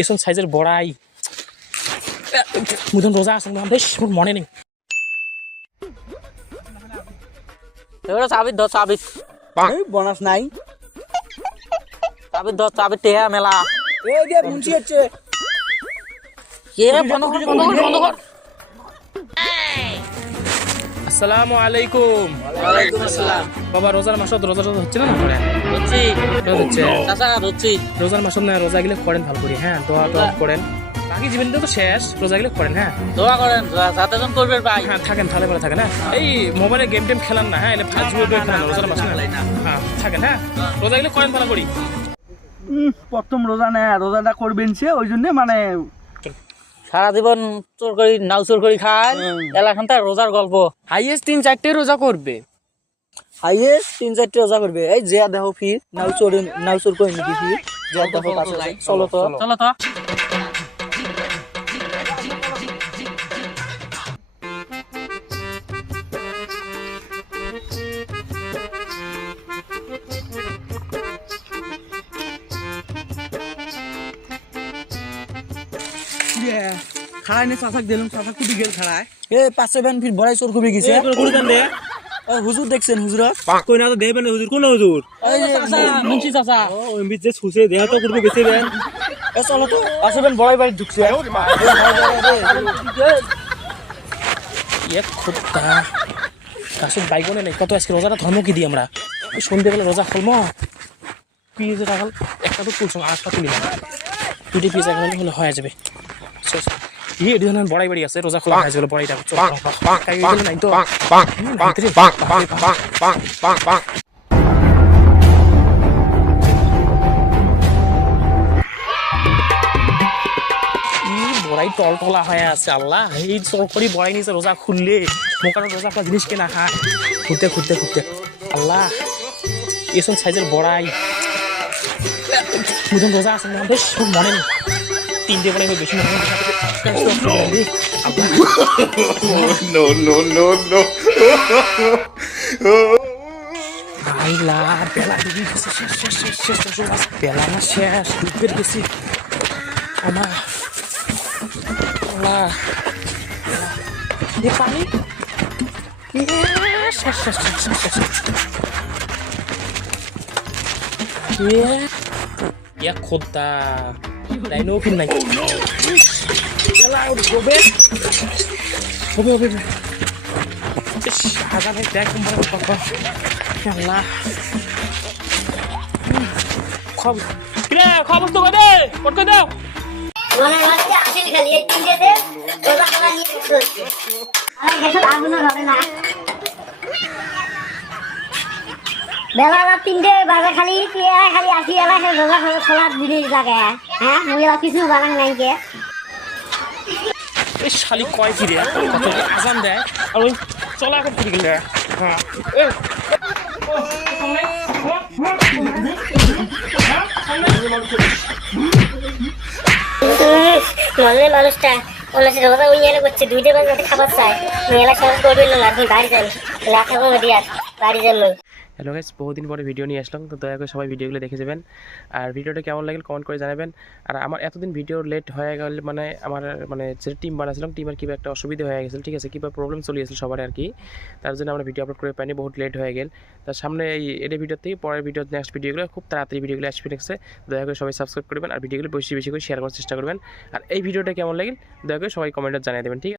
এসব সাইজের বড়াই মুদন রোজা আছে বেশ মোর মনে নেই। চাবিত ধর চাবিত বনাস নাই চাবিত ধর চাবিত টেহা মেলা এই যে মুন্সি হচ্ছে কে বন্ধ কর বন্ধ কর বন্ধ কর। আসসালামু আলাইকুম। ওয়ালাইকুম আসসালাম। বাবা রোজার মাসত রোজা হচ্ছে না করে হচ্ছি হচ্ছে চাচা হচ্ছি রোজার মাসত না রোজা গেলে করেন ভালো করে হ্যাঁ দোয়া টোয়া করেন বাকি জীবনটা তো শেষ রোজা গেলে করেন হ্যাঁ দোয়া করেন যাতে জন করবে ভাই। হ্যাঁ থাকেন তাহলে পরে থাকেন হ্যাঁ এই মোবাইলে গেম টেম খেলান না হ্যাঁ এলে ফাজ জুয়ে খেলান রোজার মাসে হ্যাঁ থাকেন হ্যাঁ রোজা গেলে করেন ভালো করি। প্রথম রোজা নেয় রোজাটা করবেন সে ওই জন্য মানে সারা জীবন চোর করি নাও চোর করি খায় এলাকান তার রোজার গল্প হাইয়েস্ট 3-4টে রোজা করবে। হাইয়েস্ট 3-4টে রোজা করবে। এই যে দেখো ফির নাও চোর করে নাকি ফির যে দেখো কাছে চলো তো চলো তো খাড়াই নে চাচাক দিলাম চাচাক কুটি গেল খাড়ায় এ 5-7 ফির বড়াই চোর করে গেছে হুজুর দেখছেন হুজুর কই না তো দেবেন হুজুর কোন হুজুর মুন্সি চাচা ওই বিচে সুসে দেয়া তো করবে গেছে দেন এ চলো তো 7 বড়াই বাড়ি ঢুকছে এক খুঁটা কাছে বাইকনে নেই কত আজকে রোজাটা ধর্ম কি দিই আমরা সন্ধ্যেবেলা রোজা খুলবো পিঁয়াজ টাকা একটা তো তুলছ আরেকটা তুলি না দুটি পিঁয়াজ এখন হলে হয়ে যাবে ইয়ে এটি ধরনের বড়াই বাড়ি আছে রোজা খোলা হয়ে যাবে বড়াইটা নাই তো বড়াই টলটলা হয়ে আছে আল্লাহ এই চরকরি বড়াই নিয়েছে রোজা খুললে মোকানো রোজা একটা জিনিস কেনা খা ঘুরতে ঘুরতে ঘুরতে আল্লাহ এসব সাইজের বড়াই মুদন রোজা আছে বেশ মনে নেই তিনটে বড়াই বেশি মনে নেই আইলা বেলা ডুবি গেছে শেষ বেলা না শেষ ডুবের গেছি আমার আল্লাহ পানি এক খোদ্দা লাইনও ফিল নাই হবে হবে হবে হাজার ভাই দেখ আল্লাহ খবর তো করে কটকে দাও মনে হচ্ছে আসিল খালি এই তিনটে দে রোজা করা নিয়ে বসে আর গেছে আগুন হবে না বেলা 3টে বাজে খালি পেয়ারা খালি আসি এলা রোজা খোলার জিনিস লাগে হ্যাঁ মুইলা কিছু বানাং নাই কে এই শালি কয় কি রে কত আজান দেয় আর ওই চলা এখন ফিরে গেলে হ্যাঁ মনে মানুষটা অনেক রোজা ওই এনে করছে 2টে বাজে খাবার চাই মেলা সব করবে না এখন বাড়ি যাই লেখা কমে দিয়ে বাড়ি যাই। হ্যালো গাইস বহুদিন পরে ভিডিও নিয়ে আসলাম তো দয়া করে সবাই ভিডিওগুলো দেখে যাবেন আর ভিডিওটা কেমন লাগলে কমেন্ট করে জানাবেন। আর আমার এতদিন ভিডিও লেট হয়ে গেল মানে আমার মানে যে টিম বানাছিলাম টিমের কীভাবে একটা অসুবিধা হয়ে গেছিলো ঠিক আছে কীভাবে প্রবলেম চলে গেছিলো সবার আর কি তার জন্য আমরা ভিডিও আপলোড করে পাইনি বহুত লেট হয়ে গেল। তার সামনে এই এডের ভিডিও থেকে পরের ভিডিও নেক্সট ভিডিওগুলো খুব তাড়াতাড়ি ভিডিওগুলো আসবে নেক্সটে দয়া করে সবাই সাবস্ক্রাইব করবেন আর ভিডিওগুলো বেশি বেশি করে শেয়ার করার চেষ্টা করবেন। আর এই ভিডিওটা কেমন লাগল দয়া করে সবাই কমেন্টে জানিয়ে দেবেন ঠিক আছে।